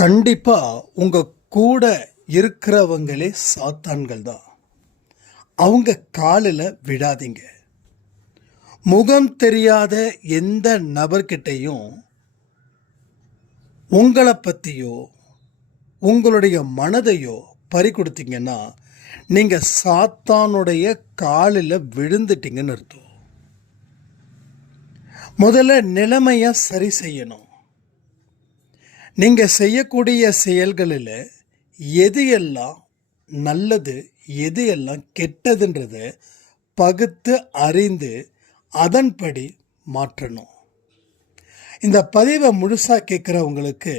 கண்டிப்பா உங்க கூட இருக்கிறவங்களே சாத்தான்கள் தான். அவங்க காலில் விழாதீங்க. முகம் தெரியாத எந்த நபர்கிட்டையும் உங்களை பற்றியோ உங்களுடைய மனதையோ பறி கொடுத்தீங்கன்னா நீங்கள் சாத்தானுடைய காலில் விழுந்துட்டீங்கன்னு அர்த்தம். முதல்ல நிலைமையை சரி செய்யணும். நீங்கள் செய்யக்கூடிய செயல்களில் எது எல்லாம் நல்லது எது எல்லாம் கெட்டதுன்றத பகுத்து அறிந்து அதன்படி மாற்றணும். இந்த பதிவை முழுசாக கேட்குறவங்களுக்கு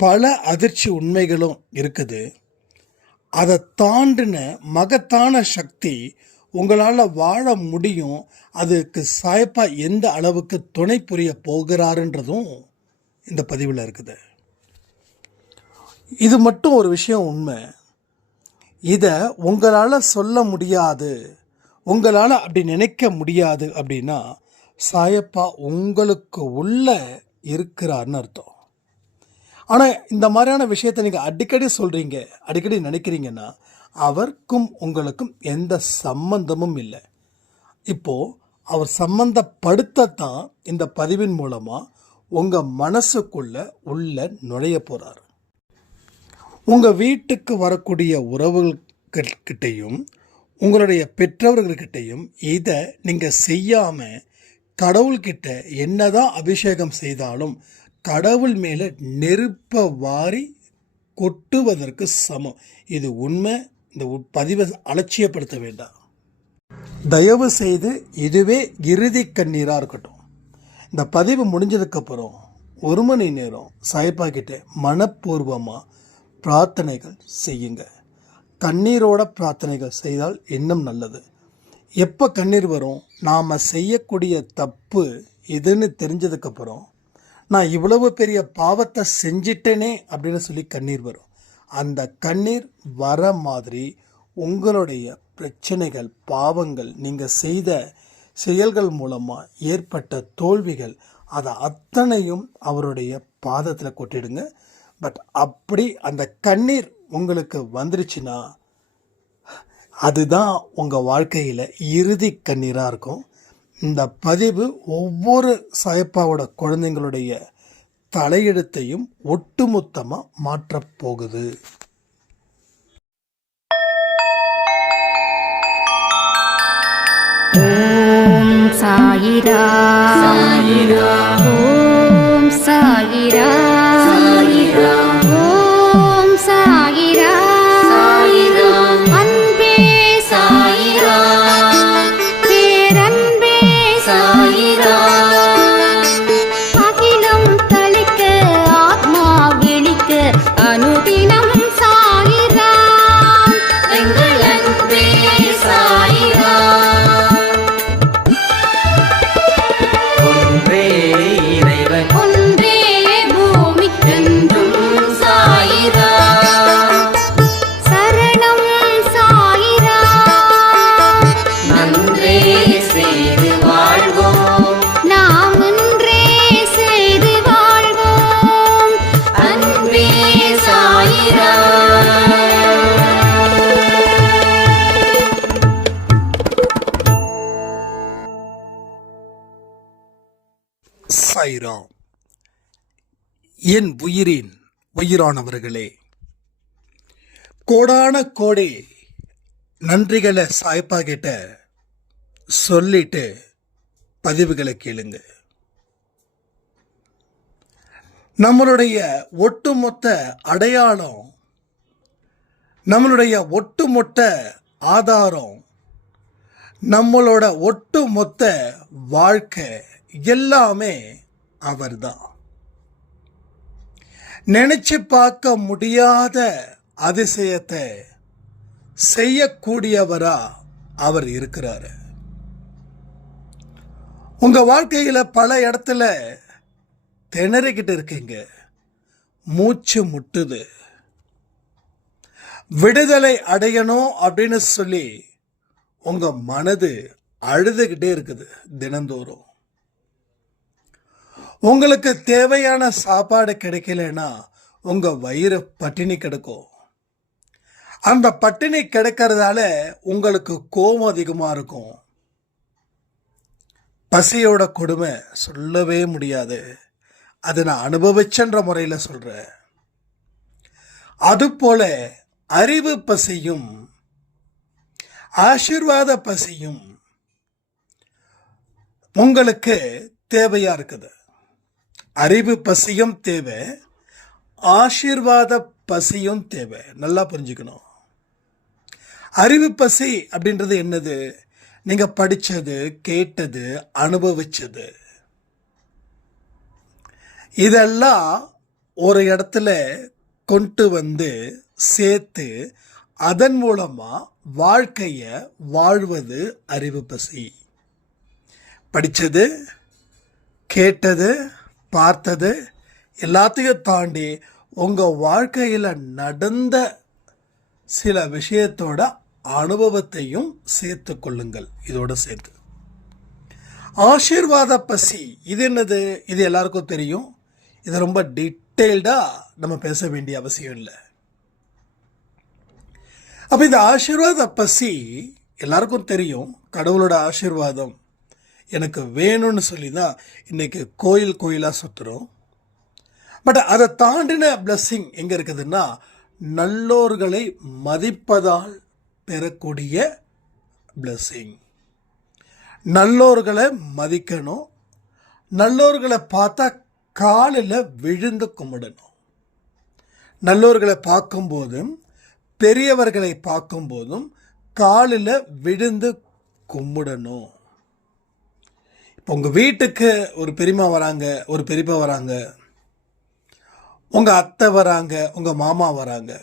பல அதிர்ச்சி உண்மைகளும் இருக்குது. அதை தாண்டின மகத்தான சக்தி உங்களால் வாழ முடியும். அதுக்கு சாய்ப்பா எந்த அளவுக்கு துணை புரிய போகிறாருன்றதும் இந்த பதிவில் இருக்குது. இது மட்டும் ஒரு விஷயம் உண்மை. இதை உங்களால் சொல்ல முடியாது, உங்களால் அப்படி நினைக்க முடியாது அப்படின்னா சாயப்பா உங்களுக்கு உள்ள இருக்கிறார்னு அர்த்தம். ஆனால் இந்த மாதிரியான விஷயத்தை நீங்கள் அடிக்கடி சொல்கிறீங்க, அடிக்கடி நினைக்கிறீங்கன்னா அவருக்கும் உங்களுக்கும் எந்த சம்பந்தமும் இல்லை. இப்போது அவர் சம்பந்தப்படுத்தத்தான் இந்த பதிவின் மூலமாக உங்கள் மனசுக்குள்ள உள்ள நுழைய போகிறார். உங்கள் வீட்டுக்கு வரக்கூடிய உறவுகள்கிட்டையும் உங்களுடைய பெற்றவர்கள்கிட்டையும் இதை நீங்கள் செய்யாமல் கடவுள்கிட்ட என்னதான் அபிஷேகம் செய்தாலும் கடவுள் மேலே நெருப்பை வாரி கொட்டுவதற்கு சமம். இது உண்மை. இந்த பதிவை அலட்சியப்படுத்த வேண்டாம். தயவு செய்து இதுவே இறுதி கண்ணீராக இருக்கட்டும். இந்த பதிவு முடிஞ்சதுக்கப்புறம் 1 மணி நேரம் சாய்ப்பா கிட்ட மனப்பூர்வமாக பிரார்த்தனைகள் செய்யுங்க. கண்ணீரோட பிரார்த்தனைகள் செய்தால் இன்னும் நல்லது. எப்போ கண்ணீர் வரும்? நாம் செய்யக்கூடிய தப்பு இதுன்னு தெரிஞ்சதுக்கப்புறம் நான் இவ்வளவு பெரிய பாவத்தை செஞ்சிட்டேனே அப்படின்னு சொல்லி கண்ணீர் வரும். அந்த கண்ணீர் வர மாதிரி உங்களுடைய பிரச்சனைகள், பாவங்கள், நீங்கள் செய்த செயல்கள் மூலமாக ஏற்பட்ட தோல்விகள், அதை அத்தனையும் அவருடைய பாதத்தில் கொட்டிடுங்க. பட் அப்படி அந்த கண்ணீர் உங்களுக்கு வந்துருச்சுன்னா அதுதான் உங்கள் வாழ்க்கையில் இறுதி கண்ணீராக இருக்கும். இந்த பதிவு ஒவ்வொரு சாயப்பாவோட குழந்தைங்களுடைய தலையெழுத்தையும் ஒட்டுமொத்தமாக மாற்றப் போகுது. ஓம் சாயிரா சாயிரா, ஓம் சாயிரா சாயிரா, ஓம் சாயிரா சாயிரா, அன்பே சாயிரா, பேரன்பே சாயிரா, அகிலம் தளிக்க ஆத்மா விழிக்க அனுதினம் சாயிரா, எங்கள் அன்பே சாயிரா. ஒன்றே பூமிக்கென்றும் சாயிரா, சரணம் சாயிரா, நன்றே செய்து வாழ்வோம், நாம் ஒன்றே செய்து வாழ்வோம், அன்பே சாயிரா. சாய்ராம். என் உயிரின் உயிரானவர்களே, கோடான கோடி நன்றிகளை சாய்ப்பா கிட்ட சொல்லிட்டு பதிவுகளை கேளுங்க. நம்மளுடைய ஒட்டுமொத்த அடையாளம், நம்மளுடைய ஒட்டுமொத்த ஆதாரம், நம்மளோட ஒட்டுமொத்த வாழ்க்கை எல்லாமே அவர்தான். நினைச்சு பார்க்க முடியாத அதிசயத்தை செய்யக்கூடியவரா அவர் இருக்கிறாரு. உங்க வாழ்க்கையில பல இடத்துல திணறிக்கிட்டு இருக்கீங்க, மூச்சு முட்டுது, விடுதலை அடையணும் அப்படின்னு சொல்லி உங்க மனது அழுதுகிட்டே இருக்குது தினந்தோறும். உங்களுக்கு தேவையான சாப்பாடு கிடைக்கலன்னா உங்க வயிறு பட்டினி கிடக்கும். அந்த பட்டினி கிடக்கிறதால உங்களுக்கு கோபம் அதிகமாக இருக்கும். பசியோட கொடுமை சொல்லவே முடியாது. அதை நான் அனுபவிச்சன்ற முறையில் சொல்கிறேன். அதுபோல அறிவு பசியும் ஆசீர்வாத பசியும் உங்களுக்கு தேவையா இருக்குது. அறிவு பசியும் தேவை, ஆசீர்வாத பசியும் தேவை. நல்லா புரிஞ்சுக்கணும். அறிவு பசி அப்படின்றது என்னது? நீங்க படிச்சது, கேட்டது, அனுபவிச்சது, இதெல்லாம் ஒரு இடத்துல கொண்டு வந்து சேர்த்து அதன் மூலமா வாழ்க்கைய வாழ்வது அறிவு பசி. படிச்சது, கேட்டது, பார்த்தது எல்லாத்தையும் தாண்டி உங்க வாழ்க்கையில் நடந்த சில விஷயத்தோட அனுபவத்தையும் சேர்த்து கொள்ளுங்கள். இதோட சேர்த்து ஆசீர்வாத பசி இது என்னது? இது எல்லாருக்கும் தெரியும். இது ரொம்ப டீட்டெயில்டா நம்ம பேச வேண்டிய அவசியம் இல்லை. அப்ப இந்த ஆசீர்வாத பசி எல்லாருக்கும் தெரியும். கடவுளோட ஆசீர்வாதம் எனக்கு வேணும்னு சொல்லி தான் இன்னைக்கு கோயில் கோயிலாக சுற்றுறோம். பட் அதை தாண்டின பிளஸ்ஸிங் எங்கே இருக்குதுன்னா, நல்லோர்களை மதிப்பதால் பெறக்கூடிய பிளஸ்ஸிங். நல்லோர்களை மதிக்கணும். நல்லோர்களை பார்த்தா காலில் விழுந்து கும்பிடணும். நல்லோர்களை பார்க்கும்போதும் பெரியவர்களை பார்க்கும்போதும் காலில் விழுந்து கும்பிடணும். இப்போ உங்கள் வீட்டுக்கு ஒரு பெரியம்மா வராங்க, ஒரு பெரியப்பா வராங்க, உங்கள் அத்தை வராங்க, உங்கள் மாமா வராங்க.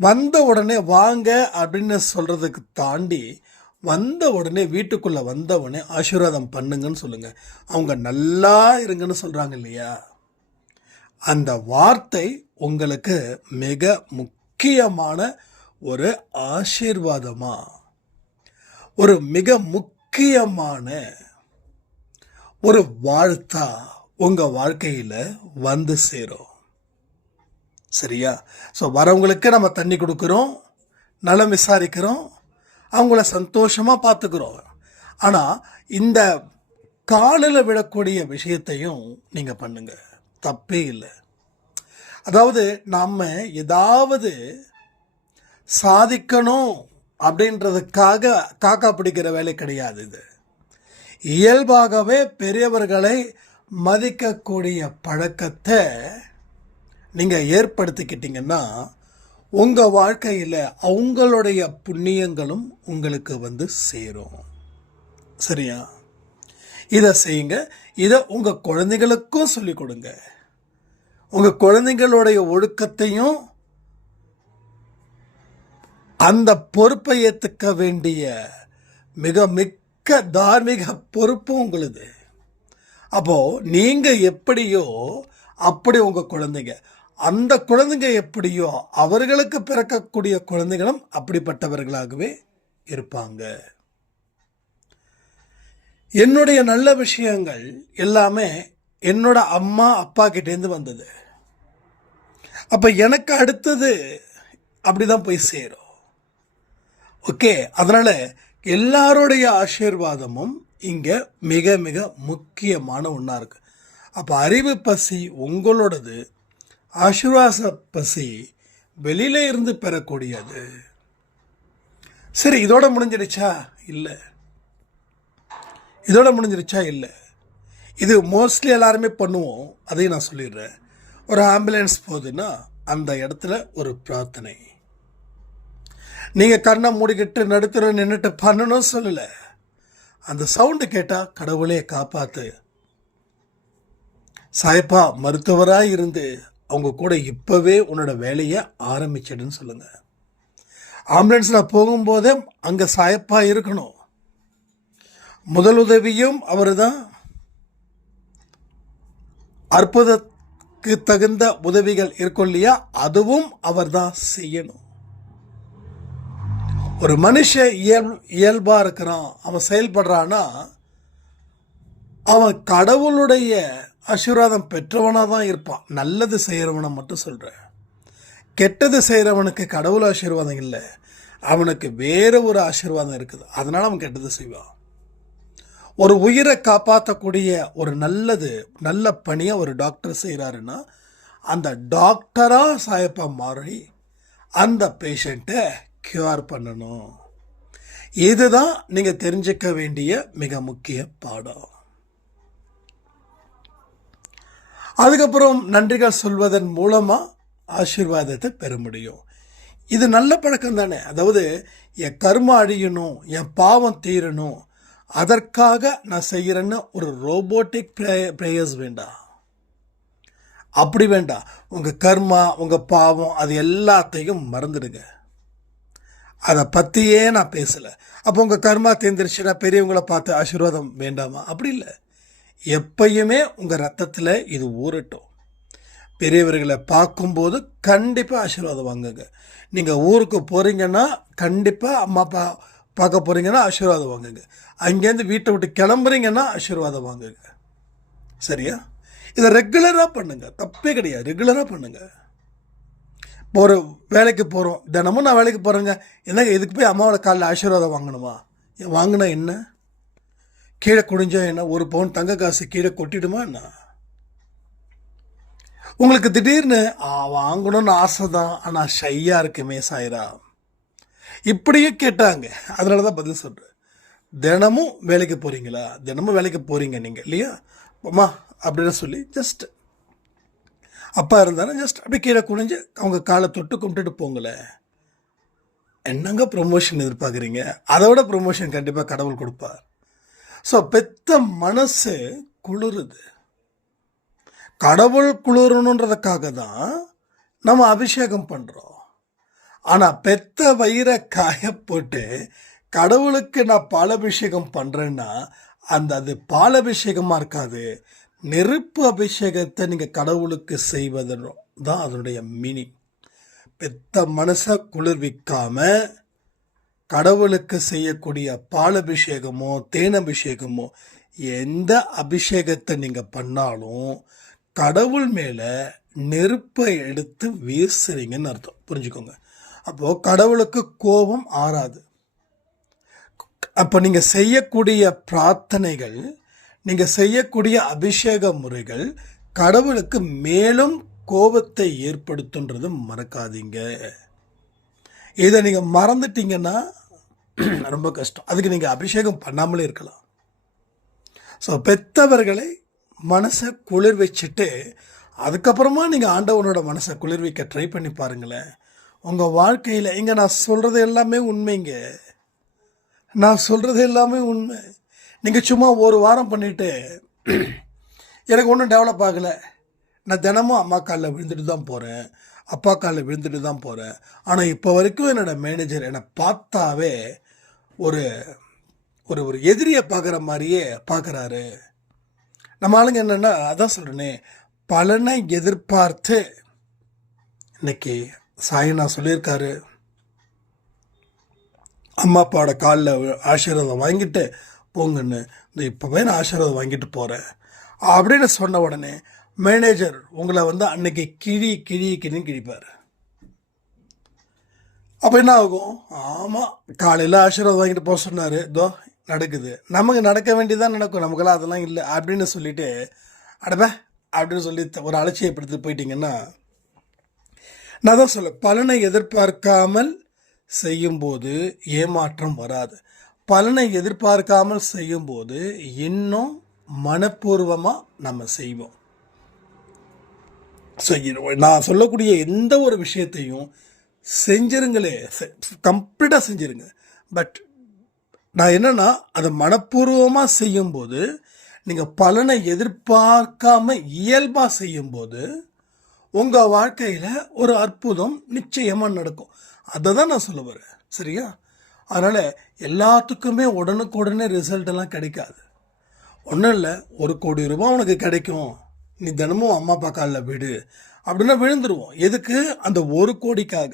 வந்த உடனே வாங்க அப்படின்னு சொல்கிறதுக்கு தாண்டி வந்த உடனே வீட்டுக்குள்ளே வந்த உடனே ஆசீர்வாதம் பண்ணுங்கன்னு சொல்லுங்கள். அவங்க நல்லா இருங்கன்னு சொல்கிறாங்க இல்லையா? அந்த வார்த்தை உங்களுக்கு மிக முக்கியமான ஒரு ஆசீர்வாதமா, ஒரு மிக முக்கியமான ஒரு வாழ்த்தா உங்கள் வாழ்க்கையில் வந்து சேரும். சரியா? ஸோ வரவங்களுக்கு நம்ம தண்ணி கொடுக்குறோம், நலம் விசாரிக்கிறோம், அவங்கள சந்தோஷமாக பார்த்துக்கிறோம். ஆனால் இந்த காலில் விடக்கூடிய விஷயத்தையும் நீங்கள் பண்ணுங்க, தப்பே இல்லை. அதாவது நாம் ஏதாவது சாதிக்கணும் அப்படின்றதுக்காக காக்கா பிடிக்கிற வேலை கிடையாது. இது இயல்பாகவே பெரியவர்களை மதிக்கக்கூடிய பழக்கத்தை நீங்கள் ஏற்படுத்திக்கிட்டீங்கன்னா உங்கள் வாழ்க்கையில் அவங்களுடைய புண்ணியங்களும் உங்களுக்கு வந்து சேரும். சரியா? இதை செய்யுங்க. இதை உங்கள் குழந்தைகளுக்கும் சொல்லிக் கொடுங்க. உங்கள் குழந்தைங்களுடைய ஒழுக்கத்தையும் அந்த பொறுப்பை ஏற்றுக்க வேண்டிய மிக மிக்க தார்மீக பொறுப்பும் உங்களுது. அப்போது நீங்கள் எப்படியோ அப்படி உங்கள் குழந்தைங்க, அந்த குழந்தைங்க எப்படியோ அவர்களுக்கு பிறக்கக்கூடிய குழந்தைகளும் அப்படிப்பட்டவர்களாகவே இருப்பாங்க. என்னுடைய நல்ல விஷயங்கள் எல்லாமே என்னோட அம்மா அப்பா கிட்டேருந்து வந்தது. அப்போ எனக்கு அடுத்தது அப்படிதான் போய் சேரும். ஓகே, அதனால எல்லாருடைய ஆசீர்வாதமும் இங்கே மிக மிக முக்கியமான ஒன்றா இருக்கு. அப்போ அறிவு பசி உங்களோடது, ஆசீர்வாத பசி வெளியில இருந்து பெறக்கூடியது. சரி, இதோட முடிஞ்சிடுச்சா? இல்லை. இதோட முடிஞ்சிடுச்சா? இல்லை. இது மோஸ்ட்லி எல்லாருமே பண்ணுவோம். அதையும் நான் சொல்லிடுறேன். ஒரு ஆம்புலன்ஸ் போகுதுன்னா அந்த இடத்துல ஒரு பிரார்த்தனை. நீங்கள் கண்ணை மூடிக்கிட்டு நடுத்தர நின்றுட்டு பண்ணணும் சொல்லலை. அந்த சவுண்டு கேட்டால் கடவுளே காப்பாற்று, சாயப்பா மருத்துவராக இருந்து அவங்க கூட இப்போவே உன்னோட வேலையை ஆரம்பிச்சிடுன்னு சொல்லுங்கள். ஆம்புலன்ஸில் போகும்போதே அங்கே சாயப்பா இருக்கணும். முதல் உதவியும் அவர் தான். அற்புதத்துக்கு தகுந்த உதவிகள் இருக்கும் இல்லையா, அதுவும் அவர் தான் செய்யணும். ஒரு மனுஷன் இயல்பாக இருக்கிறான், அவன் செயல்படுறான்னா அவன் கடவுளுடைய ஆசீர்வாதம் பெற்றவனாக தான் இருப்பான். நல்லது செய்கிறவனை மட்டும் சொல்கிறேன். கெட்டது செய்கிறவனுக்கு கடவுள் ஆசீர்வாதம் இல்லை, அவனுக்கு வேறு ஒரு ஆசீர்வாதம் இருக்குது. அதனால் அவன் கெட்டது செய்வான். ஒரு உயிரை காப்பாற்றக்கூடிய ஒரு நல்ல பணியை ஒரு டாக்டர் செய்கிறாருன்னா அந்த டாக்டராக சாயப்பா மாறி அந்த பேஷண்ட்டை க்யூர் பண்ணணும். இதுதான் நீங்கள் தெரிஞ்சுக்க வேண்டிய மிக முக்கிய பாடம். அதுக்கப்புறம் நன்றிகள் சொல்வதன் மூலமாக ஆசீர்வாதத்தை பெற முடியும். இது நல்ல பழக்கம் தானே. அதாவது என் கர்ம அழியணும், என் பாவம் தீரணும், அதற்காக நான் செய்கிறேன்னு ஒரு ரோபோட்டிக் ப்ரேயர்ஸ் வேண்டாம். அப்படி வேண்டாம். உங்கள் கர்மா, உங்கள் பாவம், அது எல்லாத்தையும் மறந்துடுங்க. அதை பற்றியே நான் பேசலை. அப்போ உங்கள் கர்மா தேர்ந்துருச்சுன்னா பெரியவங்களை பார்த்து ஆசீர்வாதம் வேண்டாமா? அப்படி இல்லை. எப்பயுமே உங்கள் ரத்தத்தில் இது ஊறட்டும். பெரியவர்களை பார்க்கும்போது கண்டிப்பாக ஆசீர்வாதம் வாங்குங்க. நீங்கள் ஊருக்கு போகிறீங்கன்னா கண்டிப்பாக அம்மா அப்பா பார்க்க போகிறீங்கன்னா ஆசீர்வாதம் வாங்குங்க. அங்கேருந்து வீட்டை விட்டு கிளம்புறீங்கன்னா ஆசீர்வாதம் வாங்குங்க. சரியா? இதை ரெகுலராக பண்ணுங்கள், தப்பே கிடையாது. ரெகுலராக பண்ணுங்கள். இப்போ ஒரு வேலைக்கு போகிறோம், தினமும் நான் வேலைக்கு போகிறேங்க, என்னங்க இதுக்கு போய் அம்மாவோட காலில் ஆசீர்வாதம் வாங்கணுமா? வாங்கினா என்ன? கீழே குடிஞ்சா என்ன? ஒரு பவுன் தங்க காசு கீழே கொட்டிடுமா என்ன? உங்களுக்கு திடீர்னு வாங்கணும்னு ஆசை தான், ஆனால் ஷையாக இருக்குமே சாயிரா, இப்படியே கேட்டாங்க. அதனால தான் பதில் சொல்கிறேன். தினமும் வேலைக்கு போகிறீங்களா? தினமும் வேலைக்கு போகிறீங்க நீங்கள் இல்லையா? அம்மா அப்படின்னு சொல்லி ஜஸ்ட் அப்பா இருந்தாலும் ஜஸ்ட் அப்படி கீழே குனிஞ்சு அவங்க காலை தொட்டு கும்பிட்டுட்டு போங்களேன். என்னங்க ப்ரொமோஷன் எதிர்பார்க்குறீங்க? அதோட ப்ரொமோஷன் கண்டிப்பாக கடவுள் கொடுப்பார். ஸோ பெத்த மனசு குளிருது. கடவுள் குளிரணுன்றதுக்காக தான் நம்ம அபிஷேகம் பண்ணுறோம். ஆனால் பெத்த வயிறை காய போட்டு கடவுளுக்கு நான் பாலாபிஷேகம் பண்ணுறேன்னா அது பாலாபிஷேகமாக இருக்காது. நெருப்பு அபிஷேகத்தை நீங்கள் கடவுளுக்கு செய்வதன் தான் அதனுடைய மீனிங். பெத்த மனசை குளிர்விக்காம கடவுளுக்கு செய்யக்கூடிய பாலபிஷேகமோ தேனபிஷேகமோ எந்த அபிஷேகத்தை நீங்கள் பண்ணாலும் கடவுள் மேலே நெருப்பை எடுத்து வீசுறீங்கன்னு அர்த்தம். புரிஞ்சுக்கோங்க. அப்போது கடவுளுக்கு கோபம் ஆறாது. அப்போ நீங்கள் செய்யக்கூடிய பிரார்த்தனைகள், நீங்கள் செய்யக்கூடிய அபிஷேக முறைகள் கடவுளுக்கு மேலும் கோபத்தை ஏற்படுத்துன்றது மறக்காதீங்க. இதை நீங்கள் மறந்துட்டீங்கன்னா ரொம்ப கஷ்டம். அதுக்கு நீங்கள் அபிஷேகம் பண்ணாமலே இருக்கலாம். ஸோ பெத்தவர்களை மனசை குளிர் வச்சுட்டு அதுக்கப்புறமா நீங்கள் ஆண்டவனோட மனசை குளிர்விக்க ட்ரை பண்ணி பாருங்களேன். உங்கள் வாழ்க்கையில் இங்கே நான் சொல்கிறது எல்லாமே உண்மைங்க. நான் சொல்கிறது எல்லாமே உண்மை. நீங்கள் சும்மா ஒரு வாரம் பண்ணிவிட்டு எனக்கு ஒன்றும் டெவலப் ஆகலை, நான் தினமும் அம்மா காலில் விழுந்துட்டு தான் போகிறேன், அப்பா காலில் விழுந்துட்டு தான் போகிறேன், ஆனால் இப்போ வரைக்கும் என்னோடய மேனேஜர் என்னை பார்த்தாவே ஒரு ஒரு ஒரு எதிரியை பார்க்குற மாதிரியே பார்க்குறாரு. நம்ம ஆளுங்க என்னென்னா அதான் சொல்கிறேனே, பலனை எதிர்பார்த்து இன்னைக்கு சாயனா சொல்லியிருக்காரு, அம்மா அப்பாவோட காலில் ஆசீர்வாதம் வாங்கிட்டு போங்கன்னு. இந்த இப்போவே நான் ஆசீர்வாதம் வாங்கிட்டு போகிறேன் அப்படின்னு சொன்ன உடனே மேனேஜர் உங்களை அன்னைக்கு கிழின்னு கிழிப்பார். அப்போ என்ன ஆகும்? ஆமாம், காலையில் ஆசீர்வாதம் வாங்கிட்டு போக சொன்னார், இதோ நடக்குது. நமக்கு நடக்க வேண்டியதான் நடக்கும், நமக்கெல்லாம் அதெல்லாம் இல்லை அப்படின்னு சொல்லிட்டு அடப்ப அப்படின்னு சொல்லி ஒரு அலட்சியப்படுத்தி போயிட்டீங்கன்னா, நான் தான் சொல்ல, பலனை எதிர்பார்க்காமல் செய்யும்போது ஏமாற்றம் வராது. பலனை எதிர்பார்க்காமல் செய்யும்போது இன்னும் மனப்பூர்வமாக நம்ம செய்வோம். ஸோ நான் சொல்லக்கூடிய எந்த ஒரு விஷயத்தையும் செஞ்சிருங்களே, கம்ப்ளீட்டாக செஞ்சிருங்க. பட் நான் என்னென்னா அதை மனப்பூர்வமாக செய்யும்போது, நீங்கள் பலனை எதிர்பார்க்காம இயல்பாக செய்யும்போது உங்கள் வாழ்க்கையில் ஒரு அற்புதம் நிச்சயமாக நடக்கும். அதை தான் நான் சொல்ல வரேன். சரியா? அதனால் எல்லாத்துக்குமே உடனுக்குடனே ரிசல்ட் எல்லாம் கிடைக்காது. ஒன்றும் இல்லை, 1 கோடி ரூபாய் உனக்கு கிடைக்கும், நீ தினமும் அம்மா அப்பா காலில் விடு அப்படின்னா விழுந்துருவோம். எதுக்கு? அந்த 1 கோடிக்காக.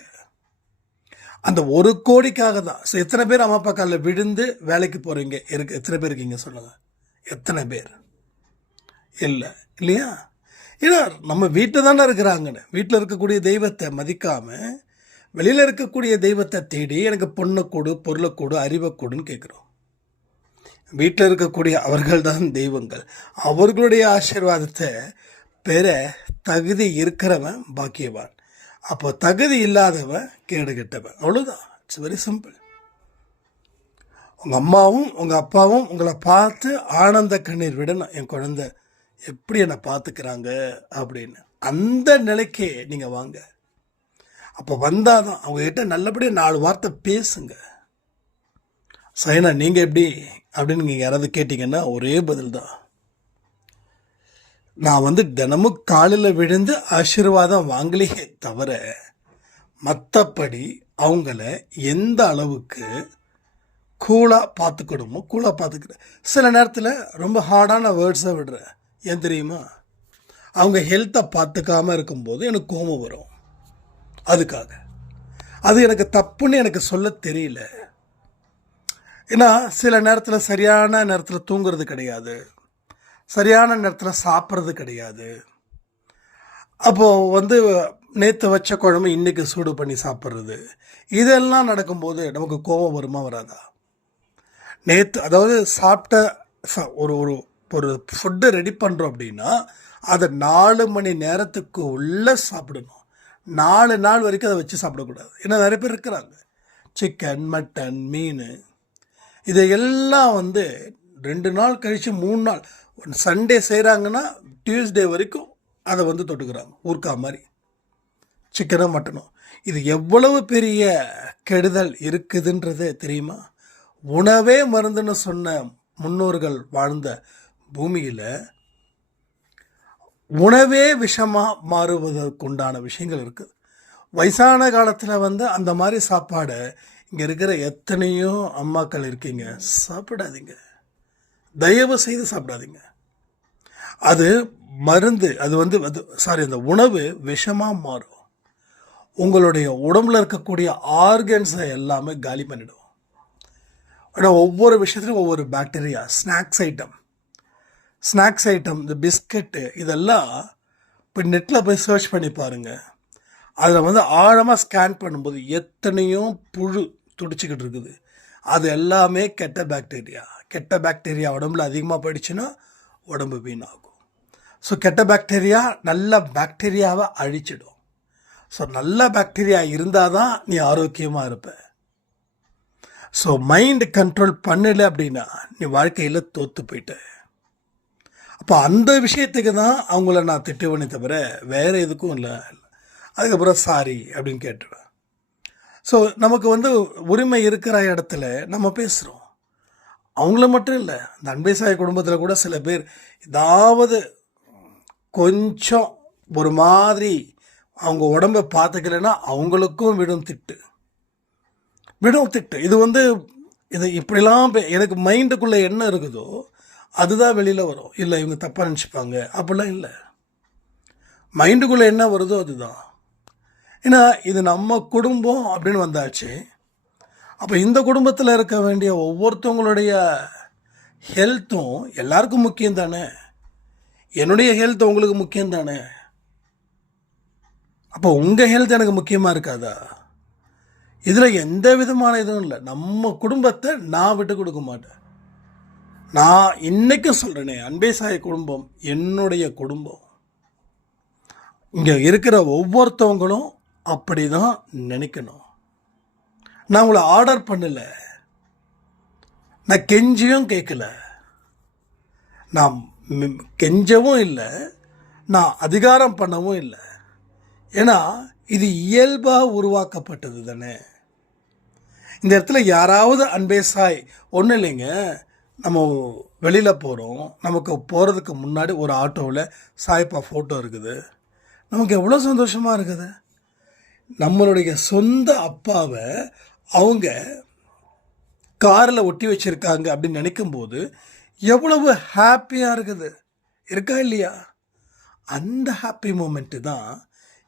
அந்த 1 கோடிக்காக தான். ஸோ எத்தனை பேர் அம்மா அப்பா காலில் விழுந்து வேலைக்கு போகிறீங்க? எத்தனை பேர் இருக்கீங்க சொல்லுங்கள்? எத்தனை பேர்? இல்லை. இல்லையா? ஏன்னா நம்ம வீட்டில் தானே இருக்கிறாங்கன்னு, வீட்டில் இருக்கக்கூடிய தெய்வத்தை மதிக்காமல் வெளியில் இருக்கக்கூடிய தெய்வத்தை தேடி எனக்கு பொண்ணை கொடு, பொருளை கொடு, அறிவை கொடுன்னு கேட்குறோம். வீட்டில் இருக்கக்கூடிய அவர்கள் தான் தெய்வங்கள். அவர்களுடைய ஆசீர்வாதத்தை பெற தகுதி இருக்கிறவன் பாக்கியவான். அப்போ தகுதி இல்லாதவன் கேடு கெட்டவன். அவ்வளோதான். It's very simple. உங்கள் அம்மாவும் உங்கள் அப்பாவும் உங்களை பார்த்து ஆனந்த கண்ணீர் விடணும், என் குழந்தை எப்படி என்னை பார்த்துக்கிறாங்க அப்படின்னு. அந்த நிலைக்கே நீங்கள் வாங்க. அப்போ வந்தால் தான் அவங்ககிட்ட நல்லபடியாக 4 வார்த்தை பேசுங்க. சைனா நீங்கள் எப்படி அப்படின்னு நீங்கள் யாராவது கேட்டிங்கன்னா ஒரே பதில் தான். நான் தினமும் காலில் விழுந்து ஆசீர்வாதம் வாங்கலையே தவிர மற்றபடி அவங்கள எந்த அளவுக்கு கூலாக பார்த்துக்கணுமோ கூலாக பார்த்துக்கிறேன். சில நேரத்தில் ரொம்ப ஹார்டான வேர்ட்ஸை விடுறேன். ஏன் தெரியுமா? அவங்க ஹெல்த்தை பார்த்துக்காமல் இருக்கும்போது எனக்கு கோபம் வரும். அதுக்காக அது எனக்கு தப்புன்னு எனக்கு சொல்ல தெரியல. ஏன்னா சில நேரத்தில் சரியான நேரத்தில் தூங்குறது கிடையாது, சரியான நேரத்தில் சாப்பிட்றது கிடையாது. அப்போது நேற்று வச்ச குழம்பு இன்றைக்கி சூடு பண்ணி சாப்பிட்றது, இதெல்லாம் நடக்கும்போது நமக்கு கோபம் வருமா வராதா? நேற்று அதாவது சாப்பிட்ட ஒரு ஒரு ஒரு ஃபுட்டு ரெடி பண்ணுறோம் அப்படின்னா அதை 4 மணி நேரத்துக்கு உள்ளே சாப்பிடணும். 4 நாள் வரைக்கும் அதை வச்சு சாப்பிடக்கூடாது. ஏன்னா நிறைய பேர் இருக்கிறாங்க, சிக்கன், மட்டன், மீன் இதையெல்லாம் 2 நாள் கழித்து 3 நாள், சண்டே செய்கிறாங்கன்னா டியூஸ்டே வரைக்கும் அதை தொட்டுக்கிறாங்க ஊர்க்கா மாதிரி, சிக்கனும் மட்டனும். இது எவ்வளவு பெரிய கெடுதல் இருக்குதுன்றது தெரியுமா? உணவே மருந்துன்னு சொன்ன முன்னோர்கள் வாழ்ந்த பூமியில் உணவே விஷமாக மாறுவதற்குண்டான விஷயங்கள் இருக்குது. வயசான காலத்தில் அந்த மாதிரி சாப்பாடை இங்கே இருக்கிற எத்தனையோ அம்மாக்கள் இருக்கீங்க, சாப்பிடாதீங்க, தயவு செய்து சாப்பிடாதீங்க. அது மருந்து, அந்த உணவு விஷமாக மாறும். உங்களுடைய உடம்புல இருக்கக்கூடிய ஆர்கன்ஸை எல்லாமே காலி பண்ணிடும். ஆனால் ஒவ்வொரு விஷயத்துலையும் ஒவ்வொரு பாக்டீரியா. ஸ்நாக்ஸ் ஐட்டம் இந்த பிஸ்கட்டு இதெல்லாம் இப்போ நெட்டில் போய் சர்ச் பண்ணி பாருங்கள். அதில் ஆழமாக ஸ்கேன் பண்ணும்போது எத்தனையோ புழு துடிச்சிக்கிட்டு இருக்குது. அது எல்லாமே கெட்ட பாக்டீரியா உடம்புல அதிகமாக போயிடுச்சுன்னா உடம்பு வீணாகும். ஸோ கெட்ட பாக்டீரியா நல்ல பாக்டீரியாவை அழிச்சிடும். ஸோ நல்ல பாக்டீரியா இருந்தால் தான் நீ ஆரோக்கியமாக இருப்ப. ஸோ மைண்ட் கண்ட்ரோல் பண்ணலை அப்படின்னா நீ வாழ்க்கையில் தோற்று போயிட்ட. அப்போ அந்த விஷயத்துக்கு தான் அவங்கள நான் திட்டுவேனே தவிர வேறு எதுக்கும் இல்லை. அதுக்கப்புறம் சாரி அப்படின்னு கேட்டுருவேன். ஸோ நமக்கு உரிமை இருக்கிற இடத்துல நம்ம பேசுகிறோம். அவங்கள மட்டும் இல்லை, இந்த அன்பேசாய குடும்பத்தில் கூட சில பேர் ஏதாவது கொஞ்சம் ஒரு மாதிரி அவங்க உடம்பை பார்த்துக்கலைன்னா அவங்களுக்கும் விடும் திட்டு. இது இப்படிலாம் எனக்கு மைண்டுக்குள்ளே என்ன இருக்குதோ அதுதான் வெளியில் வரும். இல்லை இவங்க தப்பாக நினச்சிப்பாங்க அப்படிலாம் இல்லை, மைண்டுக்குள்ளே என்ன வருதோ அதுதான். ஏன்னா இது நம்ம குடும்பம் அப்படின்னு வந்தாச்சு. அப்போ இந்த குடும்பத்தில் இருக்க வேண்டிய ஒவ்வொருத்தவங்களுடைய ஹெல்த்தும் எல்லாருக்கும் முக்கியம் தானே. என்னுடைய ஹெல்த் உங்களுக்கு முக்கியம் தானே. அப்போ உங்கள் ஹெல்த் எனக்கு முக்கியமாக இருக்காதா? இதில் எந்த விதமான இதுவும் இல்லை. நம்ம குடும்பத்தை நான் விட்டு கொடுக்க மாட்டேன். நான் இன்றைக்கும் சொல்கிறேனே, அன்பேசாய குடும்பம் என்னுடைய குடும்பம். இங்கே இருக்கிற ஒவ்வொருத்தவங்களும் அப்படி தான் நினைக்கணும். நான் உங்களை ஆர்டர் பண்ணலை, நான் கெஞ்சியும் கேட்கல, நான் கெஞ்சவும் இல்லை, நான் அதிகாரம் பண்ணவும் இல்லை. ஏன்னா இது இயல்பாக உருவாக்கப்பட்டது தானே. இந்த இடத்துல யாராவது அன்பேசாய் ஒன்றும் இல்லைங்க, நம்ம வெளியில் போகிறோம், நமக்கு போகிறதுக்கு முன்னாடி ஒரு ஆட்டோவில் சாய்ப்பா ஃபோட்டோ இருக்குது, நமக்கு எவ்வளோ சந்தோஷமாக இருக்குது. நம்மளுடைய சொந்த அப்பாவை அவங்க காரில் ஒட்டி வச்சுருக்காங்க அப்படின்னு நினைக்கும்போது எவ்வளவு ஹாப்பியாக இருக்குது, இருக்கா இல்லையா? அந்த ஹாப்பி மூமெண்ட்டு தான்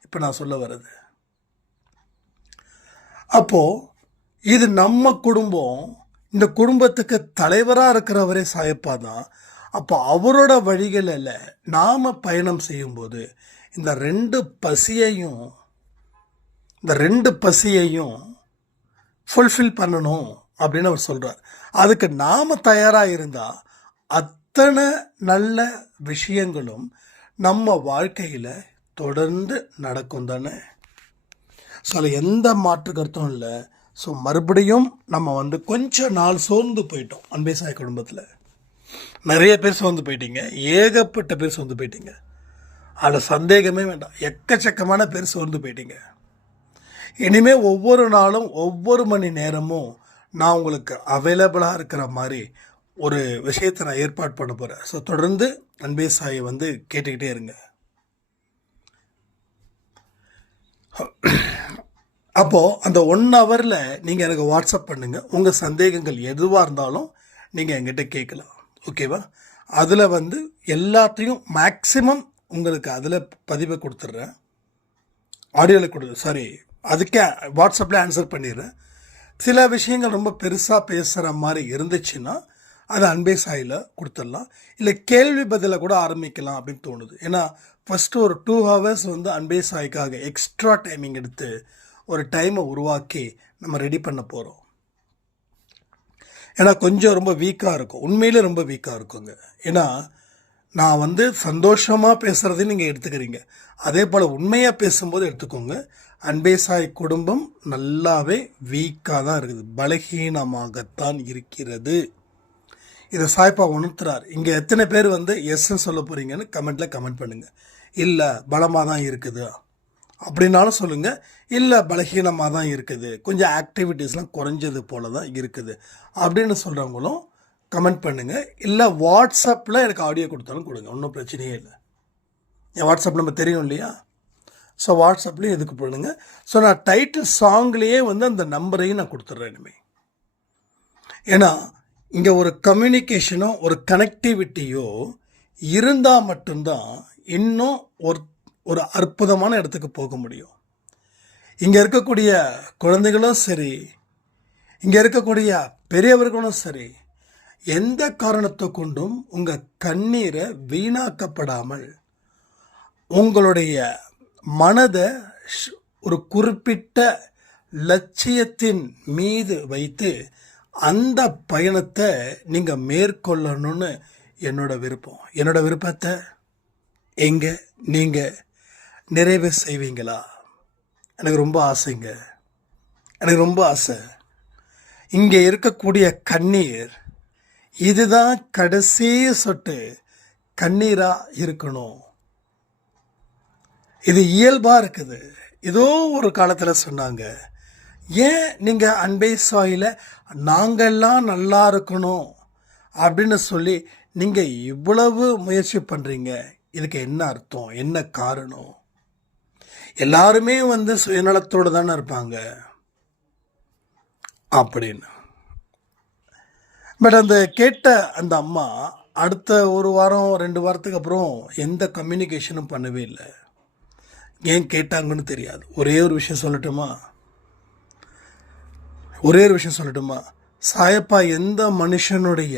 இப்போ நான் சொல்ல வர்றது. அப்போது இது நம்ம குடும்பம். இந்த குடும்பத்துக்கு தலைவராக இருக்கிறவரே சாயப்பா தான். அப்போ அவரோட வழிகளில் நாம் பயணம் செய்யும்போது இந்த ரெண்டு பசியையும் ஃபுல்ஃபில் பண்ணணும் அப்படின்னு அவர் சொல்கிறார். அதுக்கு நாம் தயாராக இருந்தால் அத்தனை நல்ல விஷயங்களும் நம்ம வாழ்க்கையில் தொடர்ந்து நடக்கும் தானே. ஸோ அதில் எந்த மாற்று கருத்தும் இல்லை. ஸோ மறுபடியும் நம்ம கொஞ்ச நாள் சோர்ந்து போயிட்டோம். அன்பே சாய் குடும்பத்தில் நிறைய பேர் சோர்ந்து போயிட்டீங்க, ஏகப்பட்ட பேர் சோர்ந்து போயிட்டீங்க. அதில் சந்தேகமே வேண்டாம், எக்கச்சக்கமான பேர் சோர்ந்து போயிட்டீங்க. இனிமேல் ஒவ்வொரு நாளும் ஒவ்வொரு மணி நேரமும் நான் உங்களுக்கு அவைலபிளாக இருக்கிற மாதிரி ஒரு விஷயத்தை நான் ஏற்பாடு பண்ண போகிறேன். ஸோ தொடர்ந்து அன்பே சாயை கேட்டுக்கிட்டே இருங்க. அப்போது அந்த 1 ஹவரில் நீங்கள் எனக்கு வாட்ஸ்அப் பண்ணுங்கள். உங்கள் சந்தேகங்கள் எதுவாக இருந்தாலும் நீங்கள் என்கிட்ட கேட்கலாம். ஓகேவா? அதில் எல்லாத்தையும் மேக்ஸிமம் உங்களுக்கு அதில் பதிவை கொடுத்துட்றேன், ஆடியோவில் அதுக்கே வாட்ஸ்அப்பில் ஆன்சர் பண்ணிடுறேன். சில விஷயங்கள் ரொம்ப பெருசாக பேசுகிற மாதிரி இருந்துச்சுன்னா அதை அன்பே சாயில் கொடுத்துடலாம். இல்லை கேள்வி பதிலை கூட ஆரம்பிக்கலாம் அப்படின்னு தோணுது. ஏன்னா ஃபஸ்ட்டு ஒரு 2 ஹவர்ஸ் அன்பே சாய்க்காக எக்ஸ்ட்ரா டைமிங் எடுத்து ஒரு டைமை உருவாக்கி நம்ம ரெடி பண்ண போகிறோம். ஏன்னா கொஞ்சம் ரொம்ப வீக்காக இருக்கும், உண்மையிலே ரொம்ப வீக்காக இருக்குங்க. ஏன்னா நான் சந்தோஷமாக பேசுகிறதையும் நீங்கள் எடுத்துக்கிறீங்க, அதே போல் உண்மையாக பேசும்போது எடுத்துக்கோங்க. அன்பே சாய் குடும்பம் நல்லாவே வீக்காக தான் இருக்குது, பலகீனமாகத்தான் இருக்கிறது. இதை சாய்ப்பா உணர்த்துறார். இங்கே எத்தனை பேர் எஸ்ன்னு சொல்ல போகிறீங்கன்னு கமெண்ட்டில் கமெண்ட் பண்ணுங்கள். இல்லை பலமாக தான் இருக்குது அப்படின்னாலும் சொல்லுங்கள். இல்லை பலகீனமாக தான் இருக்குது, கொஞ்சம் ஆக்டிவிட்டீஸ்லாம் குறைஞ்சது போல தான் இருக்குது அப்படின்னு சொல்கிறவங்களும் கமெண்ட் பண்ணுங்கள். இல்லை வாட்ஸ்அப்பில் எனக்கு ஆடியோ கொடுத்தாலும் கொடுங்க, ஒன்றும் பிரச்சனையே இல்லை. என் வாட்ஸ்அப் நம்பர் தெரியும் இல்லையா? ஸோ வாட்ஸ்அப்லேயும் எதுக்கு பண்ணுங்க. ஸோ நான் டைட்டில் சாங்லேயே அந்த நம்பரையும் நான் கொடுத்துட்றேன் இனிமேல். ஏன்னா இங்கே ஒரு கம்யூனிகேஷனோ ஒரு கனெக்டிவிட்டியோ இருந்தால் மட்டும்தான் இன்னும் ஒரு அற்புதமான இடத்துக்கு போக முடியும். இங்கே இருக்கக்கூடிய குழந்தைகளும் சரி, இங்கே இருக்கக்கூடிய பெரியவர்களும் சரி, எந்த காரணத்தை கொண்டும் உங்கள் கண்ணீரை வீணாக்கப்படாமல் உங்களுடைய மனதை ஒரு குறிப்பிட்ட லட்சியத்தின் மீது வைத்து அந்த பயணத்தை நீங்கள் மேற்கொள்ளணும்னு என்னோட விருப்பம். என்னோட விருப்பத்தை நீங்கள் நிறைவு செய்வீங்களா? எனக்கு ரொம்ப ஆசைங்க, எனக்கு ரொம்ப ஆசை. இங்கே இருக்கக்கூடிய கண்ணீர் இதுதான் கடைசி சொட்டு கண்ணீராக இருக்கணும். இது இயல்பாக இருக்குது. ஏதோ ஒரு காலத்தில் சொன்னாங்க, ஏன் நீங்கள் அன்பே சாயில் நாங்கள்லாம் நல்லா இருக்கணும் அப்படின்னு சொல்லி நீங்கள் இவ்வளவு முயற்சி பண்ணுறீங்க, இதுக்கு என்ன அர்த்தம், என்ன காரணம்? எல்லாருமே சுயநலத்தோடு தானே இருப்பாங்க அப்படின்னு. பட் கேட்ட அந்த அம்மா அடுத்த 1 வாரம் 2 வாரத்துக்கு அப்புறம் எந்த கம்யூனிகேஷனும் பண்ணவே இல்லை. ஏன் கேட்டாங்கன்னு தெரியாது. ஒரே ஒரு விஷயம் சொல்லட்டுமா? சாயப்பா எந்த மனுஷனுடைய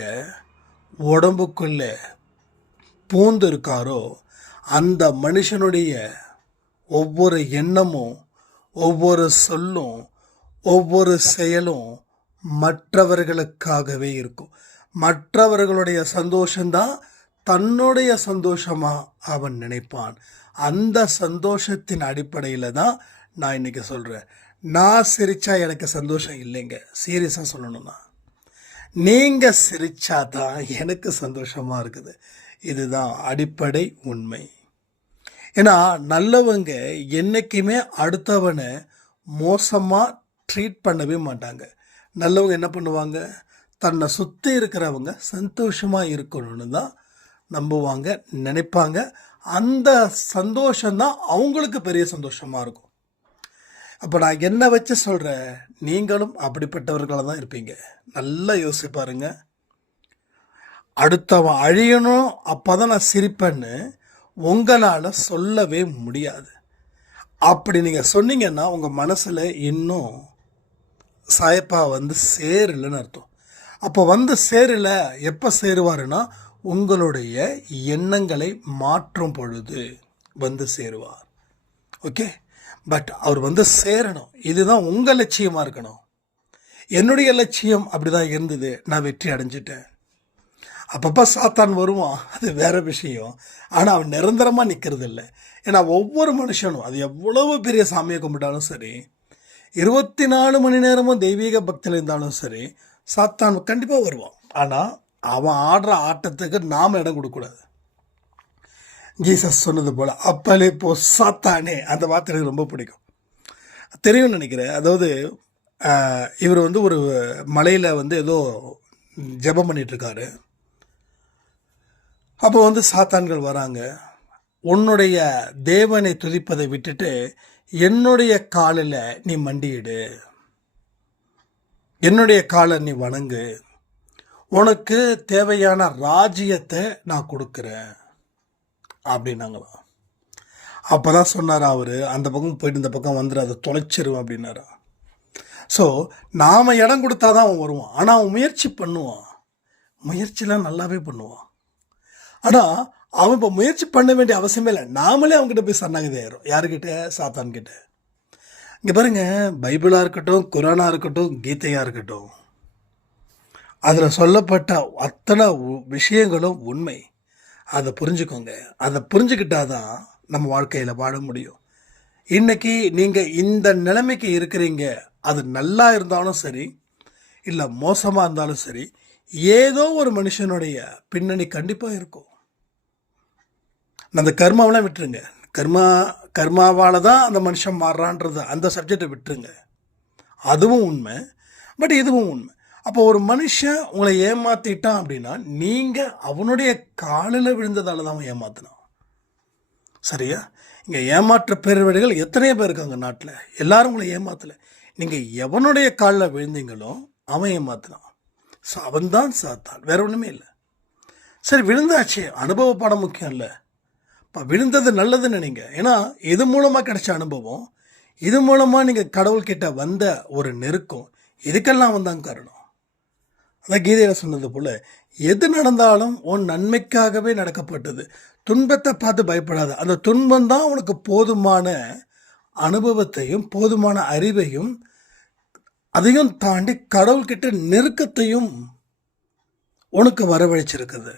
உடம்புக்குள்ள பூந்து இருக்காரோ அந்த மனுஷனுடைய ஒவ்வொரு எண்ணமும், ஒவ்வொரு சொல்லும், ஒவ்வொரு செயலும் மற்றவர்களுக்காகவே இருக்கும். மற்றவர்களுடைய சந்தோஷம்தான் தன்னுடைய சந்தோஷமாக அவன் நினைப்பான். அந்த சந்தோஷத்தின் அடிப்படையில் தான் நான் இன்றைக்கி சொல்கிறேன். நான் சிரித்தா எனக்கு சந்தோஷம் இல்லைங்க. சீரியஸாக சொல்லணும்னா நீங்கள் சிரித்தா தான் எனக்கு சந்தோஷமாக இருக்குது. இதுதான் அடிப்படை உண்மை. ஏன்னா நல்லவங்க என்றைக்குமே அடுத்தவனை மோசமாக ட்ரீட் பண்ணவே மாட்டாங்க. நல்லவங்க என்ன பண்ணுவாங்க, தன்னை சுற்றி இருக்கிறவங்க சந்தோஷமாக இருக்கணும்னு தான் நம்புவாங்க, நினைப்பாங்க. அந்த சந்தோஷம்தான் அவங்களுக்கு பெரிய சந்தோஷமாக இருக்கும். அப்போ நான் என்ன வச்சு சொல்கிறேன், நீங்களும் அப்படிப்பட்டவர்களாக தான் இருப்பீங்க. நல்லா யோசிச்சு பாருங்க. அடுத்தவன் அழியணும் அப்போ தான் நான் சிரிப்பேன்னு உங்களால் சொல்லவே முடியாது. அப்படி நீங்கள் சொன்னீங்கன்னா உங்கள் மனசில் இன்னும் சாயப்பா சேரலைன்னு அர்த்தம். அப்போ சேரலை, எப்போ சேருவாருன்னா உங்களுடைய எண்ணங்களை மாற்றும் பொழுது வந்து சேருவார். ஓகே, பட் அவர் வந்து சேரணும். இதுதான் உங்கள் லட்சியமாக இருக்கணும். என்னுடைய லட்சியம் அப்படி தான் இருந்தது, நான் வெற்றி அடைஞ்சிட்டேன். அப்பப்போ சாத்தான் வருவான், அது வேற விஷயம். ஆனால் அவன் நிரந்தரமாக நிற்கிறது இல்லை. ஏன்னா ஒவ்வொரு மனுஷனும் அது எவ்வளவு பெரிய சாமியை கும்பிட்டாலும் சரி, 24 மணி நேரமும் தெய்வீக பக்தியில் இருந்தாலும் சரி, சாத்தான் கண்டிப்பாக வருவான். ஆனால் அவன் ஆடுற ஆட்டத்துக்கு நாம் இடம் கொடுக்கக்கூடாது. ஜீசஸ் சொன்னது போல் அப்பலே போ சாத்தானே, அந்த வார்த்தை எனக்கு ரொம்ப பிடிக்கும். தெரியும்னு நினைக்கிறேன். அதாவது இவர் வந்து ஒரு மலையில் வந்து ஏதோ ஜெபம் பண்ணிகிட்ருக்காரு. அப்போ வந்து சாத்தான்கள் வராங்க. உன்னுடைய தேவனை துதிப்பதை விட்டுட்டு என்னுடைய காலில் நீ மண்டியிடு, என்னுடைய காலை நீ வணங்கு, உனக்கு தேவையான ராஜ்யத்தை நான் கொடுக்குறேன் அப்படின்னாங்களாம். அப்போ தான் சொன்னார் அவர், அந்த பக்கம் போயிட்டு இந்த பக்கம் வந்துடு, அதை தொலைச்சிருவேன் அப்படின்னாரா. ஸோ நாம் இடம் கொடுத்தா தான் அவன் வருவான். ஆனால் அவன் முயற்சி பண்ணுவான், முயற்சிலாம் நல்லாவே பண்ணுவான். ஆனால் அவன் இப்போ முயற்சி பண்ண வேண்டிய அவசியமே இல்லை. நாமளே அவங்ககிட்ட போய் சரணாகதி ஆயிரும். யாருக்கிட்ட? சாத்தான்கிட்ட. இங்கே பாருங்கள், பைபிளாக இருக்கட்டும், குரானாக இருக்கட்டும், கீதையாக இருக்கட்டும், அதில் சொல்லப்பட்ட அத்தனை விஷயங்களும் உண்மை. அதை புரிஞ்சுக்கோங்க. அதை புரிஞ்சுக்கிட்டாதான் நம்ம வாழ்க்கையில் வாழ முடியும். இன்றைக்கி நீங்கள் இந்த நிலைமைக்கு இருக்கிறீங்க, அது நல்லா இருந்தாலும் சரி இல்லை மோசமாக இருந்தாலும் சரி, ஏதோ ஒரு மனுஷனுடைய பின்னணி கண்டிப்பாக இருக்கும். அந்த கர்மாவெலாம் விட்டுருங்க. கர்மாவால் தான் அந்த மனுஷன் மாறுறான்றது அந்த சப்ஜெக்டை விட்டுருங்க. அதுவும் உண்மை, பட் இதுவும் உண்மை. அப்போ ஒரு மனுஷன் உங்களை ஏமாற்றிட்டான் அப்படின்னா நீங்கள் அவனுடைய காலில் விழுந்ததால் தான் அவன் ஏமாத்தினான். சரியா? இங்கே ஏமாற்ற பேர்வழிகள் எத்தனையோ பேர் இருக்காங்க நாட்டில். எல்லாரும் உங்களை ஏமாத்தலை. நீங்கள் எவனுடைய காலில் விழுந்தீங்களோ அவன் ஏமாத்தினான். ஸோ அவன்தான் சாத்தான், வேற ஒன்றுமே இல்லை. சரி, விழுந்தாச்சு, அனுபவ பாடம் முக்கியம் இல்லை. இப்போ விழுந்தது நல்லதுன்னு நினைங்க. ஏன்னா இது மூலமாக கிடைச்ச அனுபவம், இது மூலமாக நீங்கள் கடவுள்கிட்ட வந்த ஒரு நெருக்கம், இதுக்கெல்லாம் வந்தாங்க காரணம். அதான் கீதையில் சொன்னது போல், எது நடந்தாலும் உன் நன்மைக்காகவே நடக்கப்பட்டது. துன்பத்தை பார்த்து பயப்படாத. அந்த துன்பம் தான் உனக்கு போதுமான அனுபவத்தையும் போதுமான அறிவையும் அதையும் தாண்டி கடவுள்கிட்ட நெருக்கத்தையும் உனக்கு வரவழைச்சிருக்குது.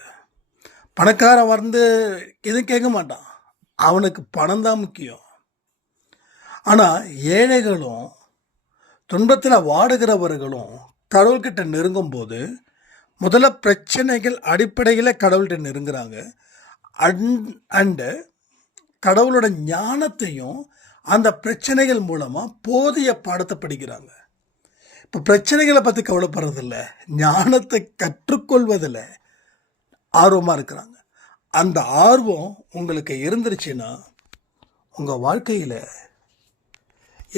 பணக்காரன் வந்து எதுவும் கேட்க மாட்டான், அவனுக்கு பணம் தான் முக்கியம். ஆனால் ஏழைகளும் துன்பத்தில் வாடுகிறவர்களும் கடவுள்கிட்ட நெருங்கும் போது முதல்ல பிரச்சனைகள் அடிப்படையில் கடவுள்கிட்ட நெருங்குறாங்க. அண்டு கடவுளோட ஞானத்தையும் அந்த பிரச்சனைகள் மூலமாக போதிய பாடத்தை படிக்கிறாங்க. இப்போ பிரச்சனைகளை பற்றி கவலைப்படுறதில்ல, ஞானத்தை கற்றுக்கொள்வதில் ஆர்வமாக இருக்கிறாங்க. அந்த ஆர்வம் உங்களுக்கு இருந்துருச்சுன்னா உங்கள் வாழ்க்கையில்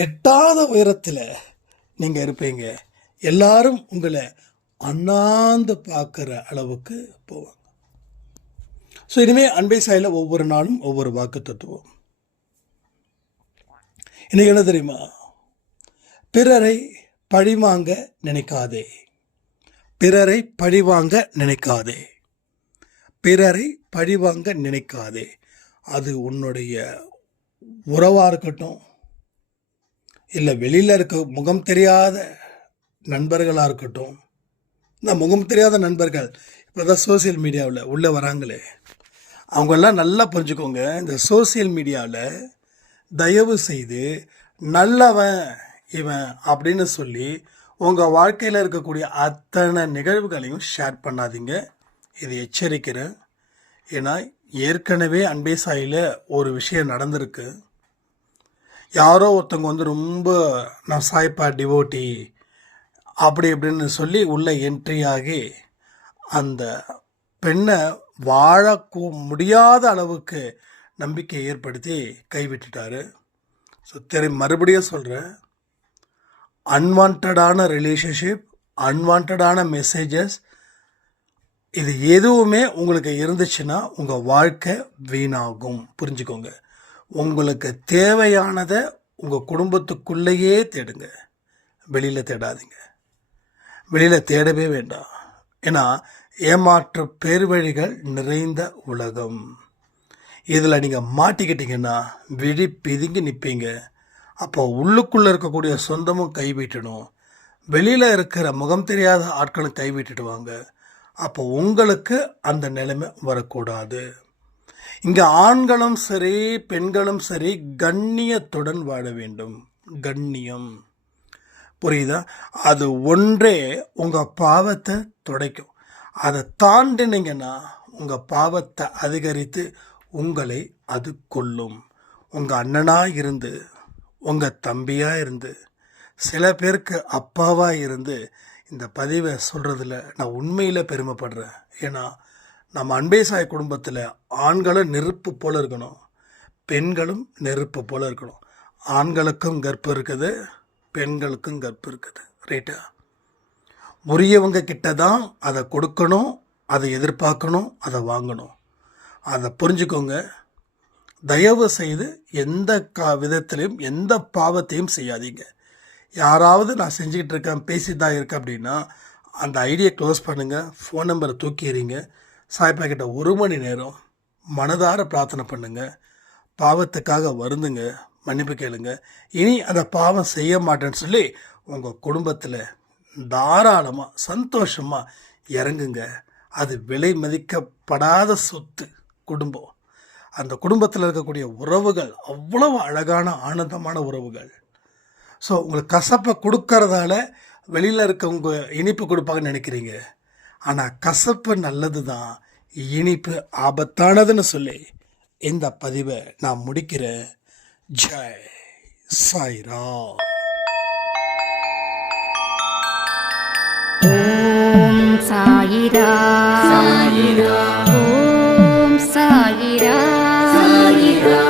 எட்டாத உயரத்தில் நீங்கள் இருப்பீங்க. எல்லாரும் உங்களை அண்ணாந்து பார்க்குற அளவுக்கு போவாங்க. ஸோ இனிமேல் அன்பை சாயில் ஒவ்வொரு நாளும் ஒவ்வொரு வாக்கு தத்துவம். இன்னைக்கு என்ன தெரியுமா? பிறரை பழிவாங்க நினைக்காதே, பிறரை பழிவாங்க நினைக்காதே, பிறரை பழிவாங்க நினைக்காதே. அது உன்னுடைய உறவாக இருக்கட்டும், இல்லை வெளியில் இருக்க முகம் தெரியாத நண்பர்களாக இருக்கட்டும். இந்த முகம் தெரியாத நண்பர்கள் இப்போ தான் சோசியல் மீடியாவில் உள்ளே வராங்களே, அவங்கெல்லாம் நல்லா புரிஞ்சுக்கோங்க. இந்த சோசியல் மீடியாவில் தயவு செய்து நல்லவன் இவன் அப்படின்னு சொல்லி உங்கள் வாழ்க்கையில் இருக்கக்கூடிய அத்தனை நிகழ்வுகளையும் ஷேர் பண்ணாதீங்க. இது எச்சரிக்கிறேன். ஏன்னா ஏற்கனவே அன்பே சாயில் ஒரு விஷயம் நடந்திருக்கு. யாரோ ஒருத்தவங்க வந்து ரொம்ப நான் சாய்ப்பா டிவோட்டி அப்படி இப்படின்னு சொல்லி உள்ளே என்ட்ரி ஆகி அந்த பெண்ணை வாழ முடியாத அளவுக்கு நம்பிக்கை ஏற்படுத்தி கைவிட்டுட்டாரு. ஸோ மறுபடியும் சொல்கிறேன், அன்வான்டான ரிலேஷன்ஷிப், அன்வான்டான மெசேஜஸ், இது எதுவுமே உங்களுக்கு இருந்துச்சுன்னா உங்கள் வாழ்க்கை வீணாகும். புரிஞ்சுக்கோங்க. உங்களுக்கு தேவையானதை உங்கள் குடும்பத்துக்குள்ளேயே தேடுங்க, வெளியில் தேடாதீங்க. வெளியில் தேடவே வேண்டாம். ஏன்னா ஏமாற்று பேர்வழிகள் நிறைந்த உலகம். இதில் நீங்கள் மாட்டிக்கிட்டீங்கன்னா விழி பிதுங்கி நிற்பீங்க. அப்போ உள்ளுக்குள்ளே இருக்கக்கூடிய சொந்தமும் கைவிட்டணும், வெளியில் இருக்கிற முகம் தெரியாத ஆட்களும் கைவிட்டுடுவாங்க. அப்போ உங்களுக்கு அந்த நிலைமை வரக்கூடாது. இங்கே ஆண்களும் சரி பெண்களும் சரி கண்ணியத்துடன் வாழ வேண்டும். கண்ணியம் புரியுதா? அது ஒன்றே உங்கள் பாவத்தை துடைக்கும். அதை தாண்டினீங்கன்னா உங்கள் பாவத்தை அதிகரித்து உங்களை அது கொல்லும். உங்கள் அண்ணனாக இருந்து, உங்கள் தம்பியாக இருந்து, சில பேருக்கு அப்பாவாக இருந்து இந்த பதிவை சொல்கிறதுல நான் உண்மையில் பெருமைப்படுறேன். ஏன்னா நம்ம அன்பே சாய் குடும்பத்தில் ஆண்களும் நெருப்பு போல் இருக்கணும், பெண்களும் நெருப்பு போல் இருக்கணும். ஆண்களுக்கும் கர்ப்பம் இருக்குது, பெண்களுக்கும் கர்ப்பம் இருக்குது. ரைட்டா? உரியவங்க கிட்ட தான் அதை கொடுக்கணும், அதை எதிர்பார்க்கணும், அதை வாங்கணும். அதை புரிஞ்சுக்கோங்க. தயவு செய்து எந்த விதத்திலையும் எந்த பாவத்தையும் செய்யாதீங்க. யாராவது நான் செஞ்சுக்கிட்டு இருக்கேன், பேசிட்டு தான் இருக்கேன் அப்படின்னா அந்த ஐடியை க்ளோஸ் பண்ணுங்கள், ஃபோன் நம்பரை தூக்கி எறிங்க. சாய்ப்பா கிட்ட 1 மணி நேரம் மனதார பிரார்த்தனை பண்ணுங்கள், பாவத்துக்காக வருந்துங்க, மன்னிப்பு கேளுங்க. இனி அந்த பாவம் செய்ய மாட்டேன்னு சொல்லி உங்கள் குடும்பத்தில் தாராளமாக சந்தோஷமாக இறங்குங்க. அது விலை மதிக்கப்படாத சொத்து குடும்பம். அந்த குடும்பத்தில் இருக்கக்கூடிய உறவுகள் அவ்வளவு அழகான ஆனந்தமான உறவுகள். ஸோ உங்களுக்கு கசப்பை கொடுக்கறதால வெளியில் இருக்கவங்க இனிப்பு கொடுப்பாங்கன்னு நினைக்கிறீங்க. ஆனால் கசப்பு நல்லது தான், இனிப்பு ஆபத்தானதுன்னு சொல்லி இந்த பதிவை நான் முடிக்கிறேன். ஜெய் சாய்ராம். ஓம் சாயிரா சாயிரா, ஓம் சாயிரா சாயிரா.